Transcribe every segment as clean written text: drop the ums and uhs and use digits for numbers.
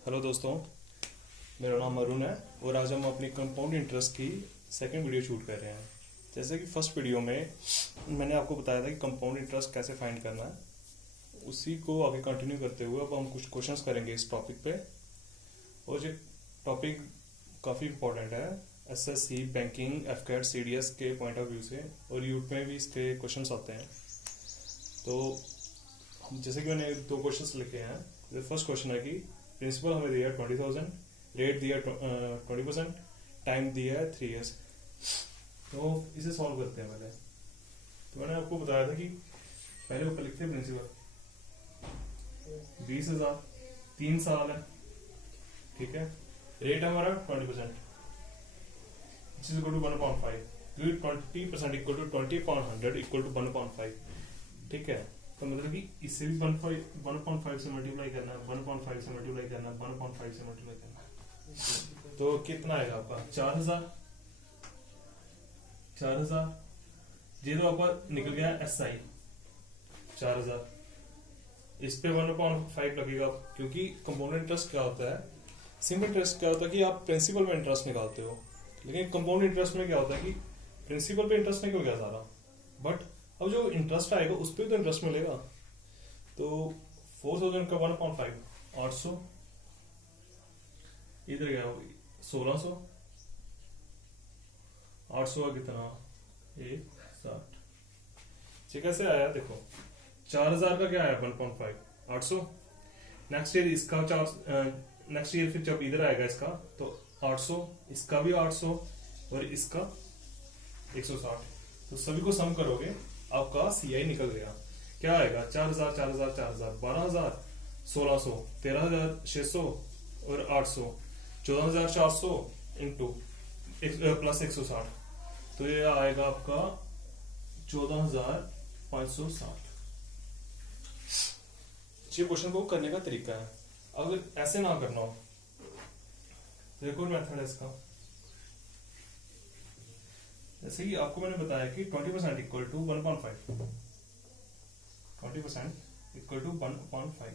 Hello दोस्तों, मेरा नाम अरुण है और आज हम अपनी कंपाउंड इंटरेस्ट की सेकंड वीडियो शूट कर रहे हैं। जैसे कि फर्स्ट वीडियो में मैंने आपको बताया था कि कंपाउंड इंटरेस्ट कैसे फाइंड करना है, उसी को आगे कंटिन्यू करते हुए अब हम कुछ क्वेश्चंस करेंगे इस टॉपिक पे। और ये टॉपिक काफ़ी इम्पोर्टेंट है एसएससी, बैंकिंग, एफकेट, सीडीएस के पॉइंट ऑफ व्यू से, और यूट में भी इसके क्वेश्चंस आते हैं। तो जैसे कि मैंने दो क्वेश्चंस लिखे हैं। फर्स्ट क्वेश्चन है कि प्रिंसिपल हमें दिया है 20,000, रेट दिया 20%, टाइम दिया है 3 years। तो इसे सॉल्व करते हैं पहले। तो मैंने आपको बताया था कि पहले ऊपर लिखते हैं प्रिंसिपल 20,000, 3 साल है, ठीक है। रेट हमारा 20%, which is equal to 1/5, क्योंकि 20% इक्वल टू 20/100 इक्वल टू 1/5, ठीक है। तो मतलब कि इससे भी 1/5 से मल्टीप्लाई करना है, 1/5 से मल्टीप्लाई करना है, 1/5 से मल्टीप्लाई करना है। तो कितना आएगा आपका 4,000 ये तो आपका निकल गया SI 4,000। इस पे 1/5 लगेगा, क्योंकि कंपाउंड इंटरेस्ट क्या होता है, सिंपल इंटरेस्ट क्या होता है कि आप प्रिंसिपल में इंटरेस्ट निकालते हो, लेकिन कंपाउंड इंटरेस्ट में क्या होता है कि प्रिंसिपल पे इंटरेस्ट निकल गया सारा, बट अब जो इंटरेस्ट आएगा उस पर तो इंटरेस्ट मिलेगा। तो 4,000 का 1/5 800, इधर गया 1,600, 800 का कितना 160। ये कैसे आया देखो, 4,000 का क्या आया 1/5 800। नेक्स्ट ईयर इसका नेक्स्ट ईयर फिर जब इधर आएगा इसका तो 800, इसका भी 800 और इसका 160। तो सभी को सम करोगे आपका CI निकल गया। क्या आएगा 4,000 4,000 4,000 12,000 1,600 13,600 और 800 14,400 इंटू प्लस 160। तो ये आएगा आपका 14,560। ये क्वेश्चन को करने का तरीका है। अगर ऐसे ना करना हो तो एक और मेथड है इसका। जैसे कि आपको मैंने बताया कि 20% इक्वल टू 1/5, 20% इक्वल टू 1/5।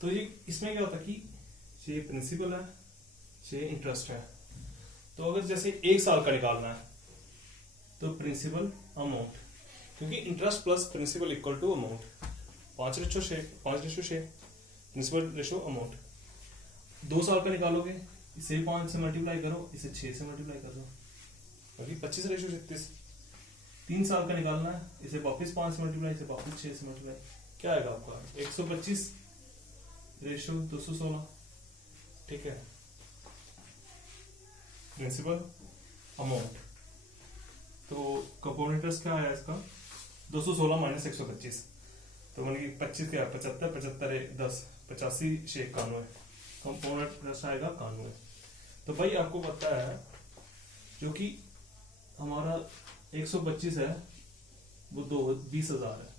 तो ये इसमें क्या होता है कि ये प्रिंसिपल है, ये इंटरेस्ट है। तो अगर जैसे 1 साल का निकालना है तो प्रिंसिपल अमाउंट, क्योंकि interest plus principal equal to amount, 5:6 principal ratio amount. 2 साल का निकालोगे, इसे 5 से मल्टीप्लाई करो, इसे 6 से मल्टीप्लाई कर दो, 25:36। 3 साल का निकालना है, इसे वापिस 5 से मल्टीप्लाई, इसे वापिस 6 से मल्टीप्लाई। क्या आएगा आपका 125:216, ठीक है। प्रिंसिपल अमाउंट, तो कंपाउंड इंटरेस्ट क्या आया इसका 216 माइनस 125। तो मैंने 25 क्या 75, 75 10 85 से 91, कंपाउंड इंटरेस्ट आएगा 91। तो भाई आपको पता है जो कि हमारा 125 है वो 20,000 है,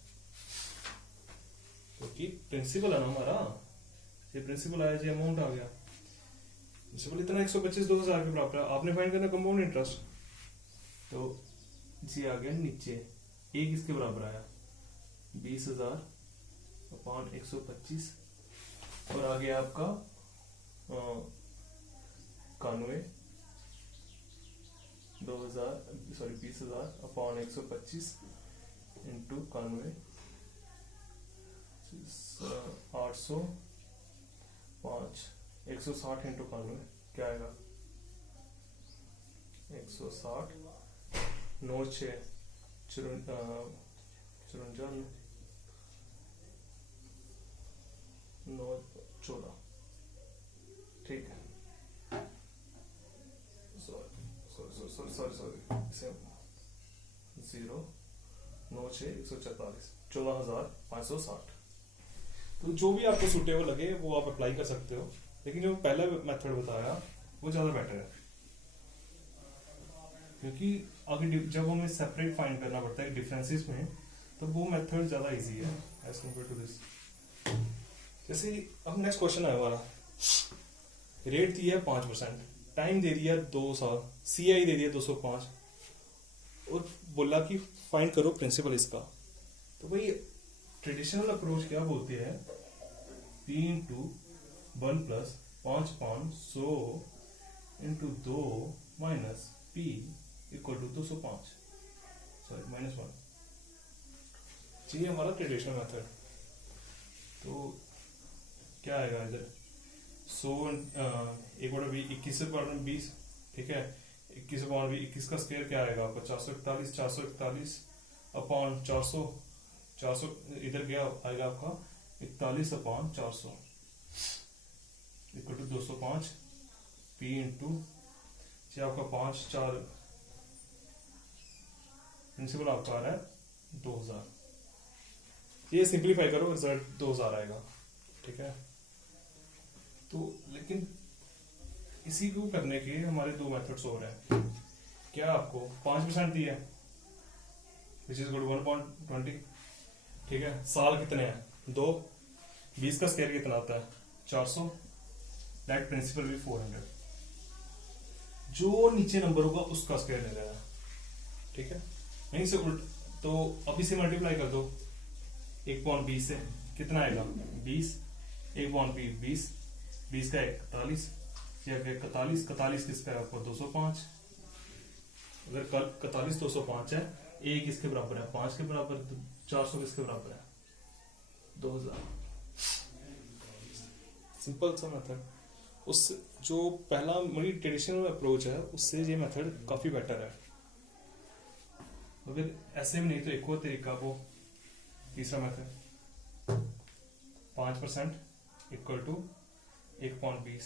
क्योंकि प्रिंसिपल है ना हमारा, ये प्रिंसिपल आया, ये अमाउंट आ गया। प्रिंसिपल इतना 125 2,000 के बराबर है। आपने फाइंड करना कंपाउंड इंटरेस्ट, तो जी आ गया नीचे, एक इसके बराबर आया 20,000 अपॉन 125, और आ गया आपका 20,000 अपॉन 125 इंटू 91, 800 5 160 इंटू 91, क्या आएगा 160 9 6 54 9 14, ठीक है। सॉरी 0 9 6 144 14,560। तो जो भी आपको सूटेबल लगे वो आप अप्लाई कर सकते हो, लेकिन जो पहला मेथड बताया वो ज़्यादा बेटर है, क्योंकि आगे जब हमें सेपरेट फाइंड करना पड़ता है डिफरेंसेस में, तो वो मेथड ज़्यादा इजी है एज कम्पेयर टू दिस। जैसे अब नेक्स्ट क्वेश्चन है हमारा, रेट दिया है 5%, टाइम दे दिया 2 साल, CI दे दिया 205, और बोला कि फाइंड करो प्रिंसिपल इसका। तो भाई ट्रेडिशनल अप्रोच क्या बोलती है, P into 1 plus 5/100 into 2 minus P equal to 205, sorry -1। ये हमारा ट्रेडिशनल मेथड। तो क्या आएगा इधर 100 एक बटा 21/20, ठीक है। 21/21 का स्क्वायर क्या आएगा आपका 441, 441 अपॉन 400, 400 इधर क्या आएगा आपका 41/400 इक्वल टू 205 P इंटू आपका 5 4 प्रिंसिपल आपका आ रहा है 2000। ये सिंप्लीफाई करो, रिजल्ट 2000 आएगा, ठीक है। तो लेकिन इसी को करने के हमारे दो मेथड्स हो रहे हैं। क्या आपको 5% दिया है विच इज गुड 1.20, ठीक है। साल कितने हैं 2, 20 का स्क्वायर कितना होता है 400, दैट प्रिंसिपल भी 400। जो नीचे नंबर होगा उसका स्क्वायर ले रहा है, ठीक है। नहीं से उल्ट, तो अभी से मल्टीप्लाई कर दो 1/20 से कितना आएगा 20, 1/20, 20 का 41, 41 किसका है आपको 205। अगर 41 205 है, a किसके बराबर है 5 के बराबर, तो 400 किसके बराबर है 2000। सिंपल सा मेथड। उस जो पहला मेरी ट्रेडिशनल अप्रोच है उससे ये मेथड काफी बेटर है। अगर ऐसे भी नहीं तो एक और तरीका, वो तीसरा मेथड 5% इक्वल टू 1/20,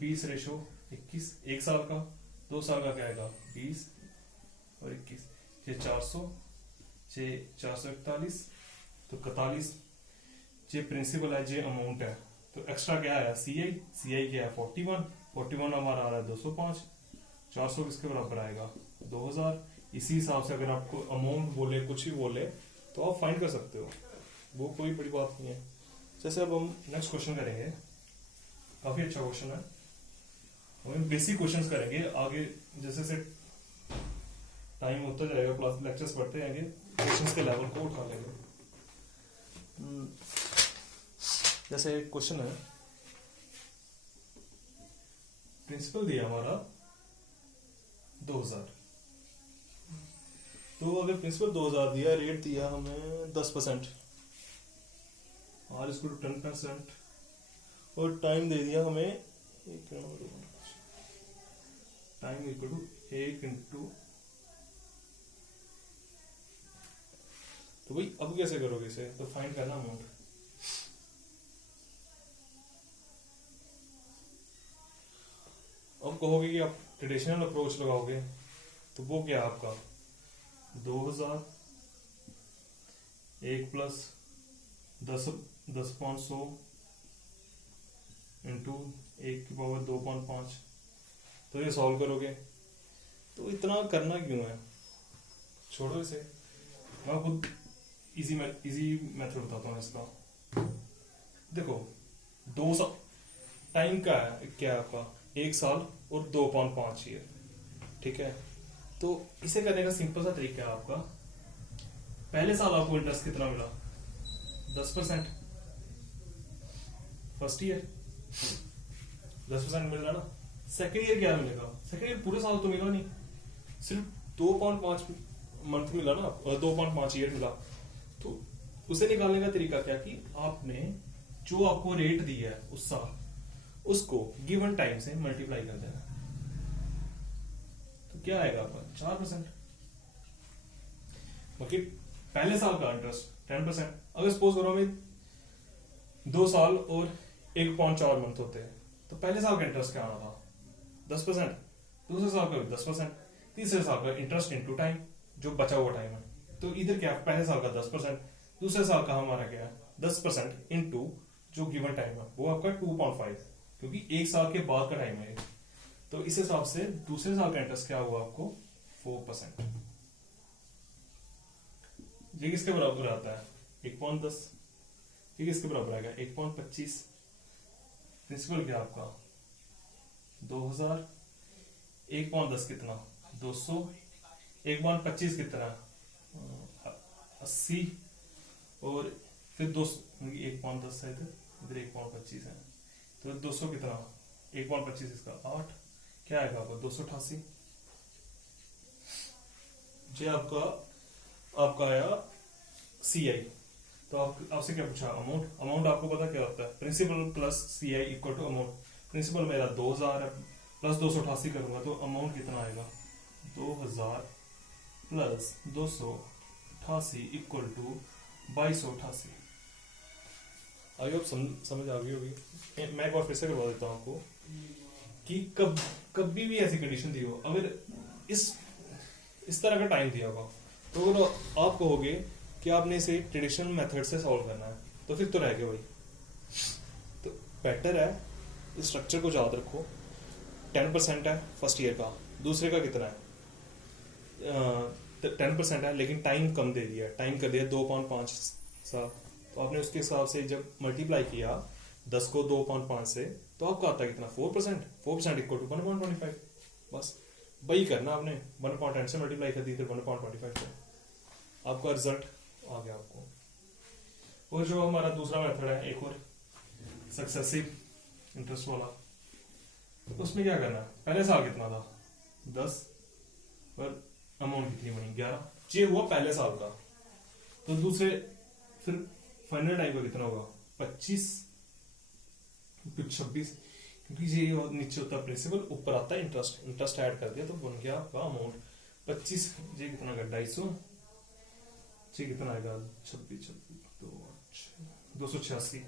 20 रेशो 21, 1 साल का, 2 साल का क्या आएगा 20 और 21, ये 400, ये 441, तो 41 ये प्रिंसिपल है, ये अमाउंट है। तो एक्स्ट्रा क्या आया CI क्या है 41 हमारा आ रहा है 205, 400 किसके बराबर आएगा 2000। इसी हिसाब से अगर आपको अमाउंट बोले कुछ भी बोले तो आप फाइंड कर सकते हो, वो कोई बड़ी बात नहीं है। जैसे अब हम नेक्स्ट क्वेश्चन करेंगे, काफी अच्छा क्वेश्चन है। हम बेसिक क्वेश्चंस करेंगे, आगे जैसे से टाइम होता जाएगा, क्लास लेक्चर्स पढ़ते जाएंगे, क्वेश्चंस के लेवल को उठा लेंगे। जैसे एक क्वेश्चन है, प्रिंसिपल दिया हमारा 2000, तो अगर प्रिंसिपल 2000 दिया, रेट दिया हमें 10%, R = 10%, और टाइम दे दिया हमें टाइम इक्वल टू 1 इंटू, तो भाई अब कैसे करोगे इसे, तो फाइंड करना अमाउंट। अब कहोगे कि आप ट्रेडिशनल अप्रोच लगाओगे, तो वो क्या आपका 2000 1 प्लस 10/100 इंटू 1 की पावर 2.5, तो ये सॉल्व करोगे। तो इतना करना क्यों है, छोड़ो इसे, मैं खुद इजी मेथड बताता हूँ इसका। देखो 2 साल टाइम का है, क्या आपका 1 साल और 2.5 ईयर, ठीक है। तो इसे करने का सिंपल सा तरीका है आपका, पहले साल आपको इंटरेस्ट कितना मिला 10%, फर्स्ट ईयर 10% मिल रहा ना। सेकेंड ईयर क्या मिलेगा, सेकेंड ईयर पूरे साल तो मिला नहीं, सिर्फ 2.5 मंथ मिला ना, 2.5 ईयर मिला। तो उसे निकालने का तरीका क्या कि आपने जो आपको रेट दी है उस साल, उसको गिवन टाइम से मल्टीप्लाई कर देना, तो क्या आएगा आपका 4%। बाकी पहले साल का इंटरेस्ट 10%। अगर सपोज करो हमें 2 साल और 1.4 मंथ होते हैं, तो पहले साल का इंटरेस्ट क्या आना था 10%, दूसरे साल का भी 10%, तीसरे साल का इंटरेस्ट इनटू टाइम, जो बचा हुआ टाइम है। तो इधर क्या पहले साल का 10%, दूसरे साल का हमारा क्या है 10% इनटू जो गिवन टाइम है वो आपका 2.5, क्योंकि 1 साल के बाद का टाइम है। तो इस हिसाब से दूसरे साल का इंटरेस्ट क्या हुआ आपको 4%। ये किसके बराबर आता है 1.10, ये किसके बराबर आएगा 1.25। प्रिंसिपल क्या आपका 2000, 1.10 कितना 200, 1.25 कितना 80, और फिर 1.10 है इधर 1.25 है, तो 200 कितना, 1.25 इसका 8, क्या आएगा आपका 288। ये आपका आपका आया सी आई। तो आपसे क्या पूछा, अमाउंट। अमाउंट आपको पता क्या होता है, principal plus C I equal to amount. Principal मेरा 2000 है, प्लस 288 करूंगा तो अमाउंट कितना आएगा, 2000 plus 288 equal to 2288। I hope समझ आ गई होगी। मैं एक बार फिर से करवा देता हूँ आपको कि कभी भी ऐसी कंडीशन दी हो, अगर इस तरह का टाइम दिया होगा, तो अगर आप कहोगे कि आपने इसे ट्रेडिशनल मेथड से सॉल्व करना है, तो फिर तो रह गए भाई। तो बेटर है इस स्ट्रक्चर को याद रखो। 10% है फर्स्ट ईयर का, दूसरे का कितना है 10% है, लेकिन टाइम कम दे दिया, टाइम कर दिया 2.5 साल। तो आपने उसके हिसाब से जब मल्टीप्लाई किया 10 को 2.5 से, तो आपका आता है कितना 4%। 4% इक्वल टू 1.25। बस वही करना आपने, 1.10 से मल्टीप्लाई कर दी, फिर 1.25 से आपका रिजल्ट आ गया आपको। और जो हमारा दूसरा मेथड है, एक और सक्सेसिव इंटरेस्ट वाला, तो उसमें क्या करना है, पहले साल कितना था 10, पर अमाउंट कितनी बनी 11, ये हुआ पहले साल का। तो दूसरे फिर फाइनल टाइम का कितना होगा 25, कुछ 26, क्योंकि ये नीचे होता है प्रिंसिपल, ऊपर आता है इंटरेस्ट। इंटरेस्ट ऐड कर दिया तो बन गया आपका अमाउंट 25। ये कितना का 250, ये कितना आएगा 26 286।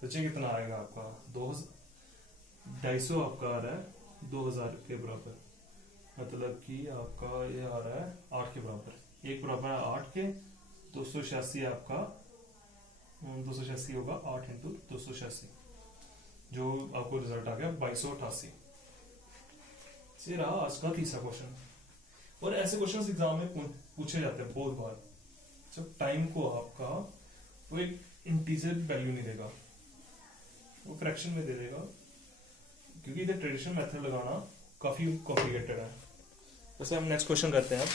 तो ये कितना आएगा आपका 250 आपका आ रहा है 2000 के बराबर, मतलब कि आपका ये आ रहा है 8 के बराबर। एक बराबर है 8 के, 286 आपका 286 होगा 8 इंटू 286, जो आपको रिजल्ट आ गया 2288। ये रहा आज का तीसरा क्वेश्चन। और ऐसे क्वेश्चन एग्जाम में पूछे जाते हैं बहुत बार, जब टाइम को आपका वो एक इंटीजर वैल्यू नहीं देगा, वो फ्रैक्शन में दे देगा, क्योंकि इधर ट्रेडिशनल मेथड लगाना काफी कॉम्प्लिकेटेड है। वैसे हम नेक्स्ट क्वेश्चन करते हैं।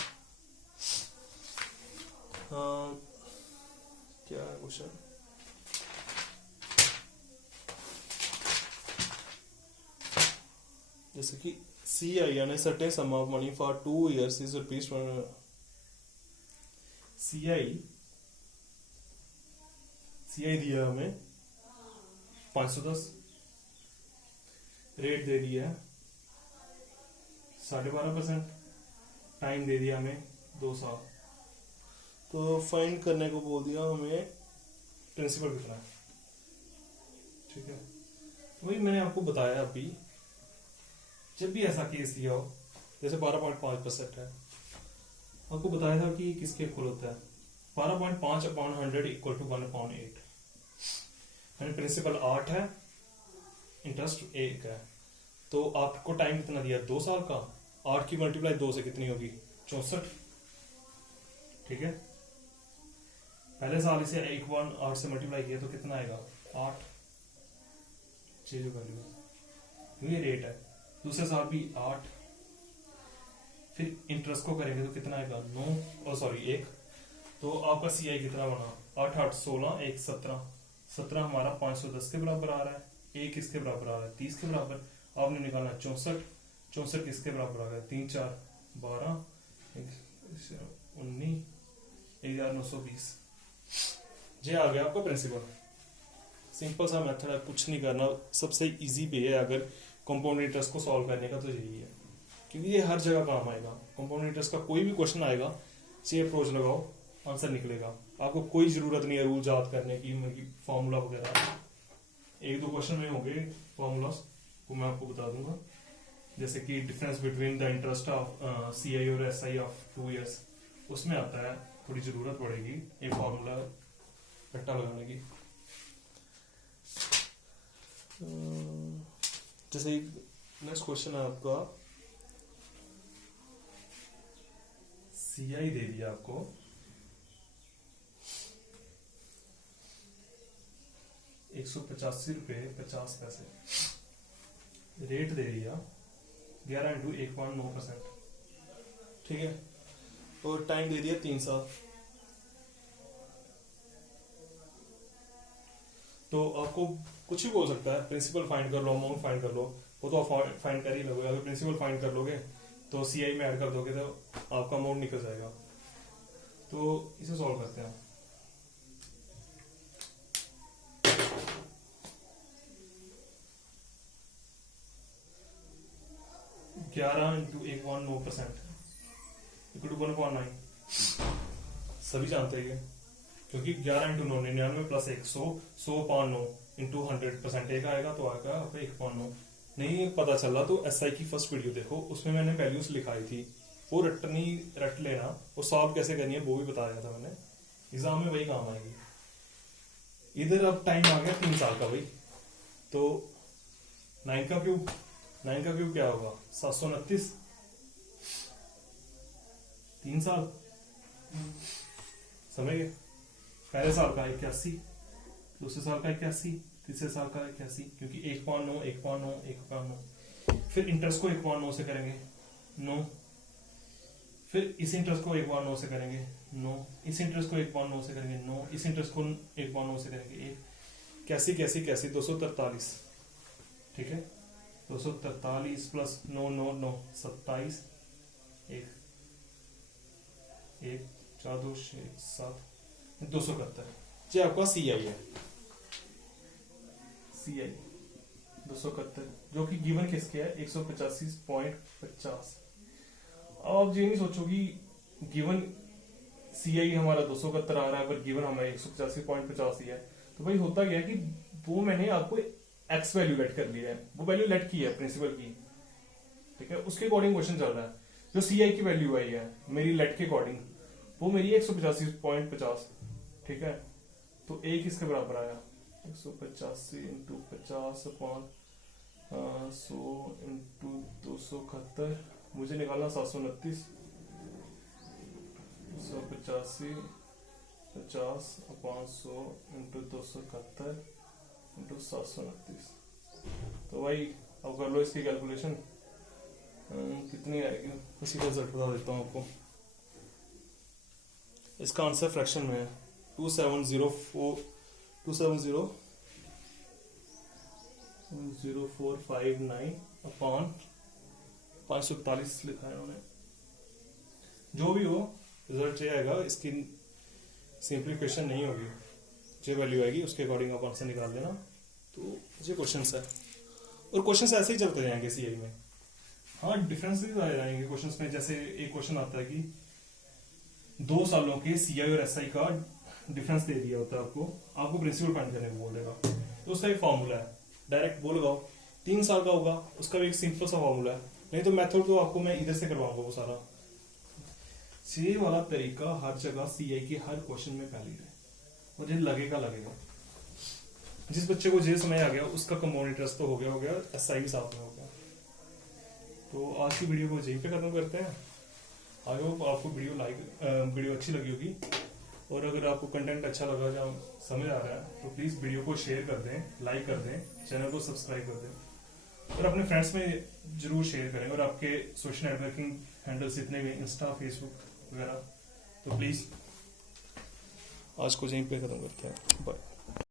क्या है क्वेश्चन, जैसे कि सी आई यानी certain sum of money for 2 years is rupees. C I दिया हमें 510, रेट दे दिया है 12.5%, टाइम दे दिया हमें 2 साल। तो फाइंड करने को बोल दिया हमें प्रिंसिपल कितना है, ठीक है। वही मैंने आपको बताया अभी, जब भी ऐसा केस दिया हो, जैसे 12.5% है, आपको बताया था कि किसके इक्वल होता है 12.5 अपॉन 100 इक्वल टू 1/8। यानी प्रिंसिपल 8 है, इंटरेस्ट 1 है, तो आपको टाइम कितना दिया 2 साल का, 8 की मल्टीप्लाई 2 से कितनी होगी 64, ठीक है। पहले साल इसे 1/8 से मल्टीप्लाई किया तो कितना आएगा 8, जो वैल्यू ये रेट है। दूसरे साल भी 8, फिर इंटरेस्ट को करेंगे तो कितना आएगा 1, तो आपका सी आई कितना बना 8 8 16 1 17, 17 हमारा 510 के बराबर आ रहा है, 1 किसके बराबर आ रहा है 30 के बराबर। आपने निकालना 64, 64 किसके बराबर आ गया 3 4 12 19 1920। ये आ गया आपका प्रिंसिपल। सिंपल सा मेथड है, कुछ नहीं करना, सबसे इजी वे है अगर कंपाउंड इंटरेस्ट को सॉल्व करने का, तो यही है, क्योंकि ये हर जगह काम आएगा। कंपाउंड इंटरेस्ट का कोई भी क्वेश्चन आएगा, ये अप्रोच लगाओ, आंसर निकलेगा। आपको कोई जरूरत नहीं है रूल याद करने की, फॉर्मूला वगैरह 1-2 क्वेश्चन में होंगे फॉर्मूलास, वो मैं आपको बता दूंगा। जैसे कि difference between the interest of C I और एस आई ऑफ 2 years, उसमें आता है, थोड़ी जरूरत पड़ेगी एक फॉर्मूला रट्टा लगाने की। जैसे नेक्स्ट क्वेश्चन है आपका, सी आई दे दिया आपको 185 रुपये 50 पैसे, रेट दे दिया 11 इंटू 1.9%, ठीक है, और टाइम दे दिया 3 साल। तो आपको कुछ भी बोल सकता है, प्रिंसिपल फाइंड कर लो, अमाउंट फाइंड कर लो, वो तो आप फाइंड कर ही लोगे। अगर प्रिंसिपल फाइंड कर लोगे तो सीआई में ऐड कर दोगे तो आपका अमाउंट निकल जाएगा। तो इसे सॉल्व करते हैं। ग्यारह इंटू 1.9% इक्वल टू 1/9। सभी जानते हैं क्योंकि 11 इंटू 9 99 प्लस 1 100 इंटू 100% एक आएगा तो आएगा आपका 1.9। नहीं पता चल रहा तो एसआई की फर्स्ट वीडियो देखो, उसमें मैंने वैल्यूज लिखाई थी, वो रट लेना, वो सॉल्व कैसे करनी है वो भी बताया था मैंने, एग्जाम में वही काम आएगी। इधर अब टाइम आ गया 3 साल का भाई, तो 9 का क्यूब क्या होगा 729, 3 साल समझ गए। पहले साल का 81, दूसरे साल का 81, तीसरे साल का 81, क्योंकि 1.9 फिर इंटरेस्ट को 1.9 से करेंगे 9, फिर इस इंटरेस्ट को 1.9 से करेंगे 9, इस इंटरेस्ट को 1.9 से करेंगे 9, इस इंटरेस्ट को 1.9 से करेंगे 1, कैसी 243, ठीक है। 243 प्लस 9 9 9 27, 1 4 2 6 7 271। ये आपका सीआई है, सीआई 271, जो कि गिवन किसके है 185.50। अब आप ये नहीं सोचो कि गिवन सीआई हमारा 271 आ रहा है पर गिवन हमें 185.50 है। तो भाई होता क्या है कि वो मैंने आपको एक्स वैल्यू लेट कर लिया है, वो वैल्यू लेट की है प्रिंसिपल की, ठीक है, उसके अकॉर्डिंग क्वेश्चन चल रहा है। जो सीआई की वैल्यू आई है मेरी लेट के अकॉर्डिंग, वो मेरी 185.50, ठीक है। तो एक इसके बराबर आया 185 इंटू 50 अपॉन 100 इंटू 271, मुझे निकालना 729, 185 50 अपॉन 100 इंटू 271 इंटू 729। तो भाई अब कर लो इसकी कैलकुलेशन कितनी आएगी, उसी का रिजल्ट बता देता हूँ आपको। इसका आंसर फ्रैक्शन में है 2700459 अपॉन 541 लिखा है उन्होंने। जो भी हो रिजल्ट ये आएगा, इसकी सिंप्लीफिकेशन नहीं होगी, जो वैल्यू आएगी उसके अकॉर्डिंग आप आंसर निकाल देना। तो ये क्वेश्चंस है, और क्वेश्चंस ऐसे ही चलते जाएंगे सीआई में। हाँ डिफरेंसेस आ जाएंगे क्वेश्चंस में, जैसे एक क्वेश्चन आता है कि 2 सालों के सीआई और एसआई का डिफरेंस दे दिया होता है आपको प्रिंसिपल फाइंड करने को बोलेगा, तो उसका एक फॉर्मूला है, डायरेक्ट वो लगाओ। 3 साल का होगा उसका भी एक सिंपल सा फॉर्मूला है, नहीं तो मेथड तो आपको मैं इधर से करवाऊंगा वो सारा। ये वाला तरीका हर जगह सीआई के हर क्वेश्चन में वैलिड है, और ये लगेगा। जिस बच्चे को ये समझ आ गया उसका कंपाउंड इंटरेस्ट तो हो गया, एसआई भी साथ में हो गया। तो आज की वीडियो को यहीं पे खत्म करते हैं। आई होप आपको वीडियो अच्छी लगी होगी, और अगर आपको कंटेंट अच्छा लगा या समझ आ रहा है तो प्लीज़ वीडियो को शेयर कर दें, लाइक कर दें, चैनल को सब्सक्राइब कर दें, और अपने फ्रेंड्स में जरूर शेयर करें। और आपके सोशल नेटवर्किंग हैंडल्स जितने भी इंस्टा फेसबुक वगैरह, तो प्लीज़ आज को यहीं पे खत्म करते हैं। बाय।